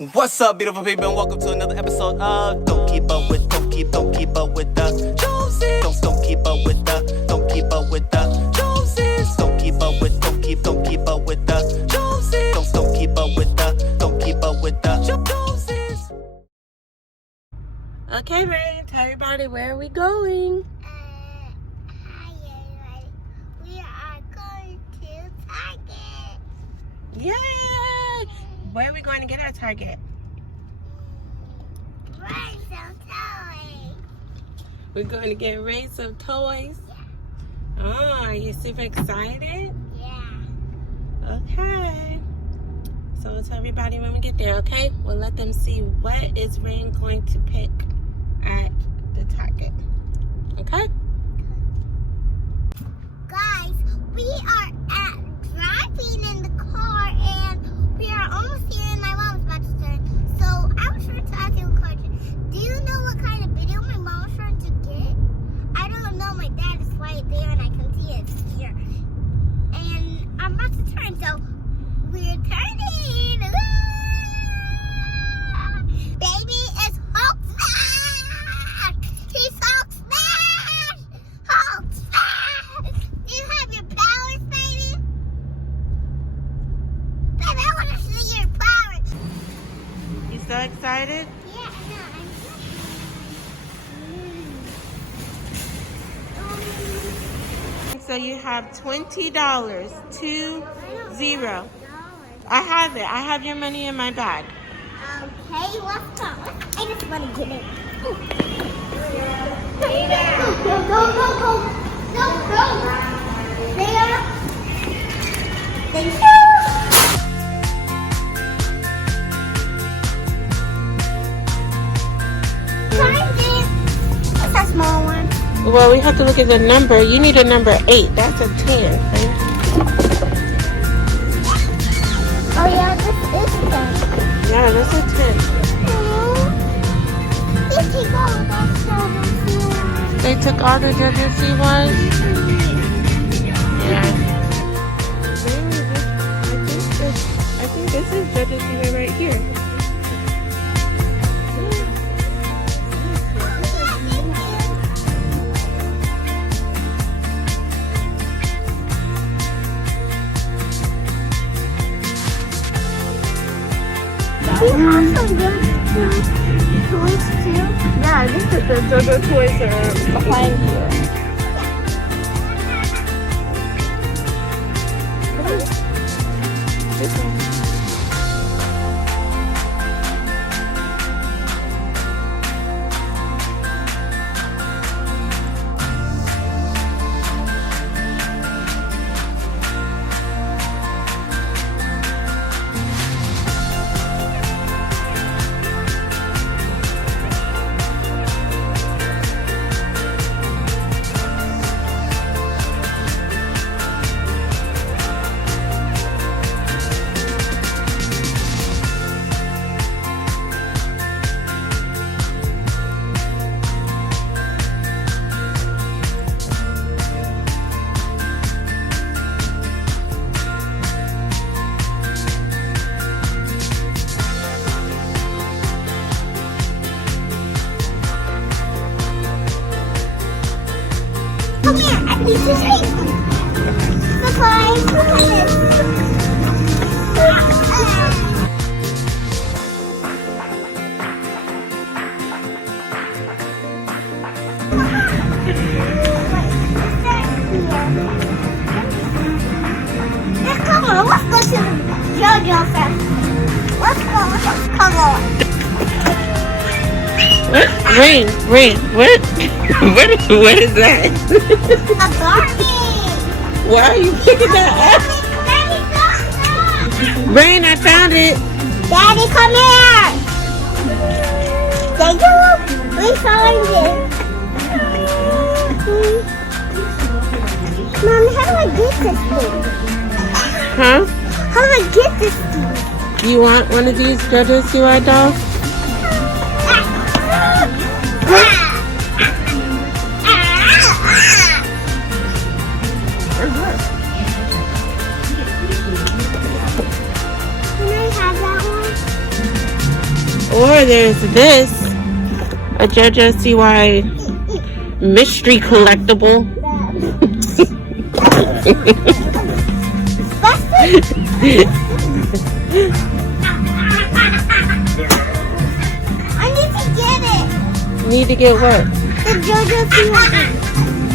What's up, beautiful people, and welcome to another episode of Don't Keep Up With the Joneses. Don't keep up with the Joneses. Don't keep up with the Joneses. Don't keep up with the Joneses. Don't keep up with the Joneses. Okay, Ray, tell everybody where are we going? Hi everybody. We are going to Target. Yay! Where are we going to get our Target? Run some toys. We're going to get Ray some toys. Yeah. Oh, are you super excited? Yeah. Okay. So we'll tell everybody when we get there, okay? We'll let them see what is Ray going to pick at the Target. Okay? Guys, we are driving in the car and we are almost here and my mom's about to start. So I was trying to ask you a question. Do you know what kind of video my mom was trying to get? I don't know. My dad is right there and I can see it here. And I'm about to turn, so we're turning. Ah! Baby is Hulk smash! He's Hulk smash! Hulk smash! Do you have your powers, baby? Baby, I want to see your powers. You so excited? Yeah, no, So you have $20. 20. I have it. I have your money in my bag. Okay, let's go. I just want to get it. Go, go. There. Thank you. What's that small one? Well, we have to look at the number. You need a number 8. That's a 10. Right? Oh yeah, this is 10. Yeah, that's a 10. They took all the Jojo Siwas? Yeah. I think this is Jojo Siwa right here. We have some good toys too. Yeah, this is the Jojo Toys are behind here. This one. Come here, I need to see. Surprise, look at this. Let's come on, let's go to the Jojo Fest. Let's go, come on. What? Rain, what? What is that? A Barbie. Why are you picking that up? Daddy, Rain, I found it. Daddy, come here. Thank you. We found it. Mom, how do I get this thing? Huh? How do I get this thing? You want one of these Jojo Siwa dolls? Can I have that one? Or there's this, a Jojo Siwa mystery collectible. I need to get it. Need to get what? The Jojo Siwa.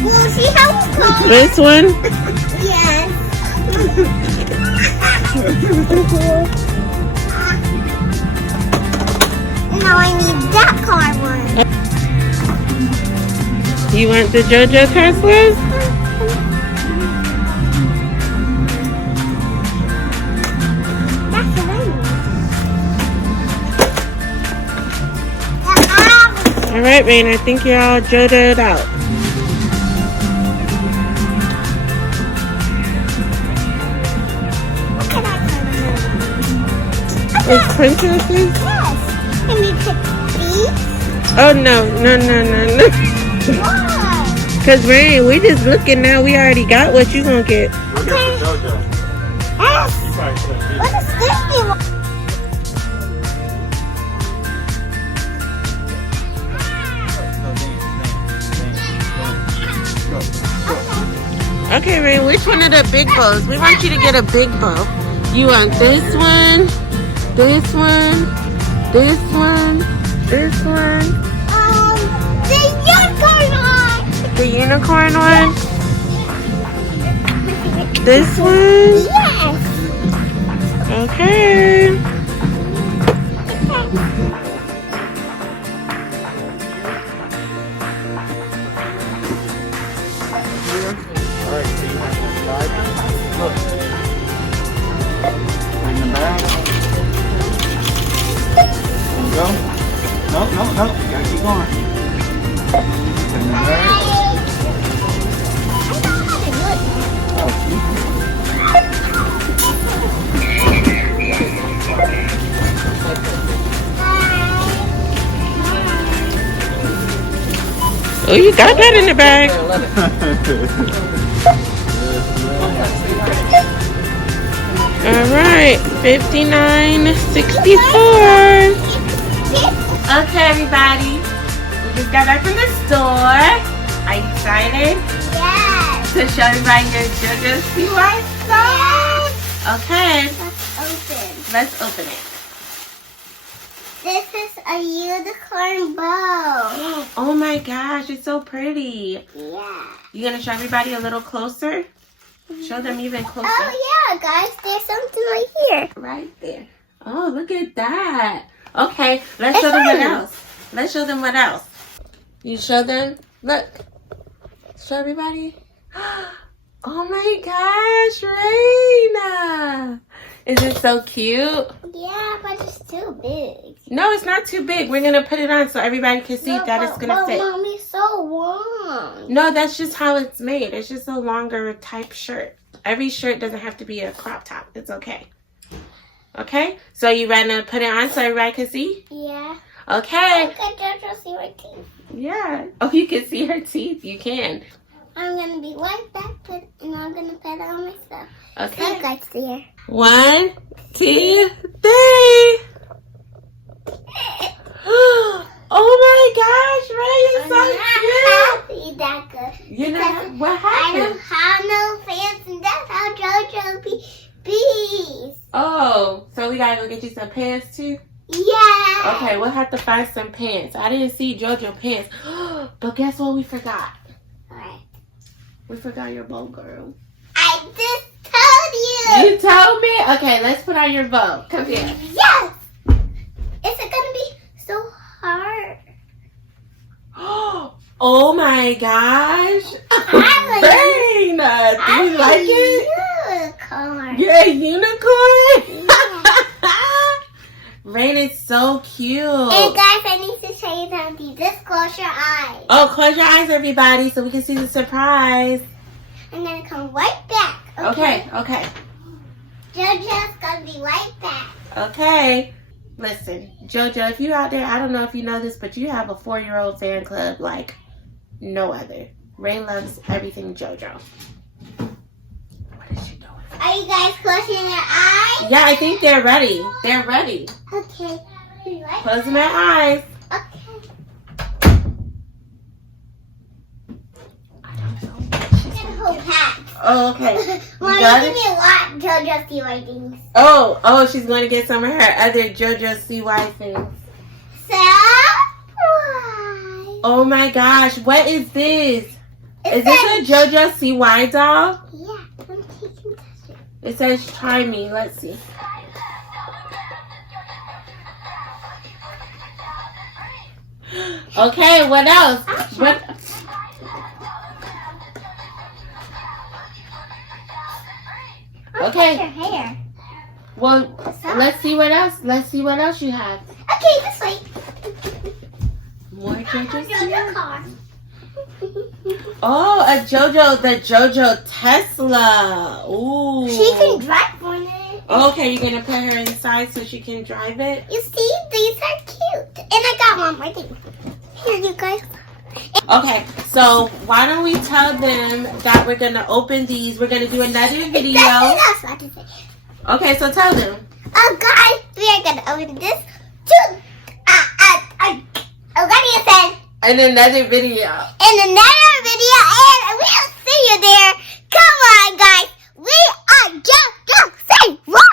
Well, see how it's called? This one? Yes. Now I need that car one. You want the Jojo Teslas? That's what I need. Alright, Rain, I think you're all Jojo'd out. What can I turn them With princesses? Yes. Can we pick these? Oh, no. Why? Because, Rain, we just looking now. We already got what you gonna get. Okay. Yes. What is this one? Okay, Rain, which one of the big bows? We want you to get a big bow. You want this one, this one, this one, this one. The unicorn one. The unicorn one? This one? Yes. Okay. No, gotta keep going. Turn the back. Oh, you got that in the bag. All right, $59.64. Okay, everybody, we just got back from the store. Are you excited Yes. to show everybody your Jojo Siwa Toys? Okay, let's open it. This is a unicorn bow. Oh my gosh, it's so pretty. Yeah. You gonna show everybody a little closer? Show them even closer. Oh yeah, guys, there's something right here. Right there. Oh, look at that. Okay, let's show them what else. Let's show them what else. You show them? Look. Show everybody. Oh my gosh, Raina. Is it so cute? Yeah, but it's too big. No, it's not too big. We're going to put it on so everybody can see that it's going to fit. Mommy's so long. No, that's just how it's made. It's just a longer type shirt. Every shirt doesn't have to be a crop top. It's okay. Okay? So you ready to put it on so everybody can see? Yeah. Okay. Look at Jojo Siwa teeth. Yeah. Oh, you can see her teeth. You can. I'm gonna be right back, and I'm gonna put it on myself. Okay. See you guys there. 1, 2, 3. Oh my gosh, Ray, you're so cute. I'm not happy that good. You know what I happened? don't have no fans, and that's how Jojo bees. Oh, so we gotta go get you some pants too? Yeah. Okay, we'll have to find some pants. I didn't see JoJo pants. But guess what we forgot? Alright. We forgot your bow, girl. I just told you. You told me? Okay, let's put on your bow. Come here. Yes. Is it gonna be so hard? Oh my gosh. I Raina, do you like it? Unicorn. You're a unicorn? Yeah. Rain is so cute. Hey guys, I need to show you something. Just close your eyes. Oh, close your eyes, everybody, so we can see the surprise. I'm gonna come right back. Okay. Jojo's gonna be right back. Okay. Listen, JoJo, if you're out there, I don't know if you know this, but you have a 4-year-old fan club like no other. Rain loves everything JoJo. What is she doing? Are you guys closing your eyes? Yeah, I think they're ready. They're ready. Okay. Closing my eyes. Okay. Get a whole pack. Oh, okay. You Mommy, got give it? me a lot of Jojo Siwa things. Oh, she's going to get some of her other Jojo Siwa things. Surprise. Oh my gosh, what is this? It Is this a Jojo Siwa doll? Yeah, I'm taking touch it. It says try me. Let's see. Okay, what else? What? Okay. Your hair. Well, let's see what else. Let's see what else you have. Okay, this way. More Jojo Jojo Siwa. car. Oh, the Jojo Tesla. Ooh. She can drive on it. Okay, you're gonna put her inside so she can drive it. You see, these are cute. And I got one more thing. Here, you guys. Okay, so why don't we tell them that we're gonna open these? We're gonna do another video. That's what I say. Okay, so tell them. Guys, we are gonna open this. What do you say? In another video. In another video, and we'll see you there. Come on, guys. We are Jojo Siwa.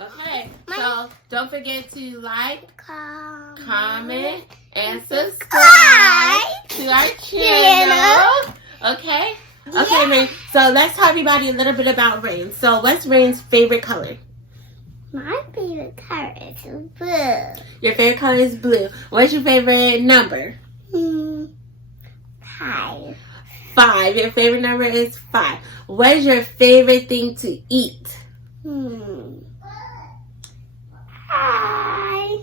Okay, so don't forget to like, comment, and subscribe to our channel. Okay? Okay, Rain. So let's tell everybody a little bit about Rain. So what's Rain's favorite color? My favorite color is blue. Your favorite color is blue. What's your favorite number? 5. 5. Your favorite number is 5. What is your favorite thing to eat? I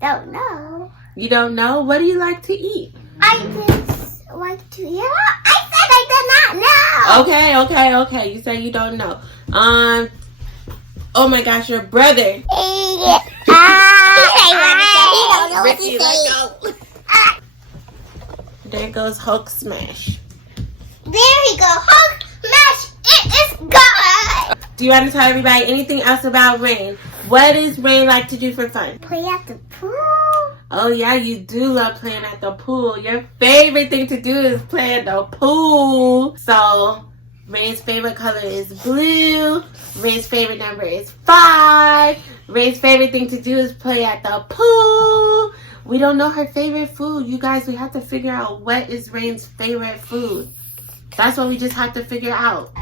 don't know. You don't know? What do you like to eat? I just like to. Yeah, I said I did not know. Okay. You say you don't know. Oh my gosh, your brother. Rickey, let go. There goes Hulk Smash. There he go. Hulk smash. It is gone. Do you want to tell everybody anything else about Rain? What does Rain like to do for fun? Play at the pool. Oh yeah, you do love playing at the pool. Your favorite thing to do is play at the pool. So Rain's favorite color is blue. Rain's favorite number is 5. Rain's favorite thing to do is play at the pool. We don't know her favorite food. You guys, we have to figure out what is Rain's favorite food. That's what we just have to figure out.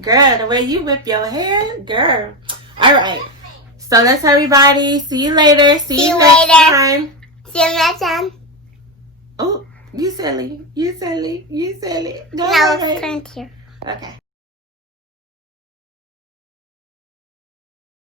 Girl, the way you whip your hair, girl. All right. So let's everybody. See you later. See you next time. See you next time. Oh, you silly. You silly. You silly. Go Now ahead. let's turn here. Okay.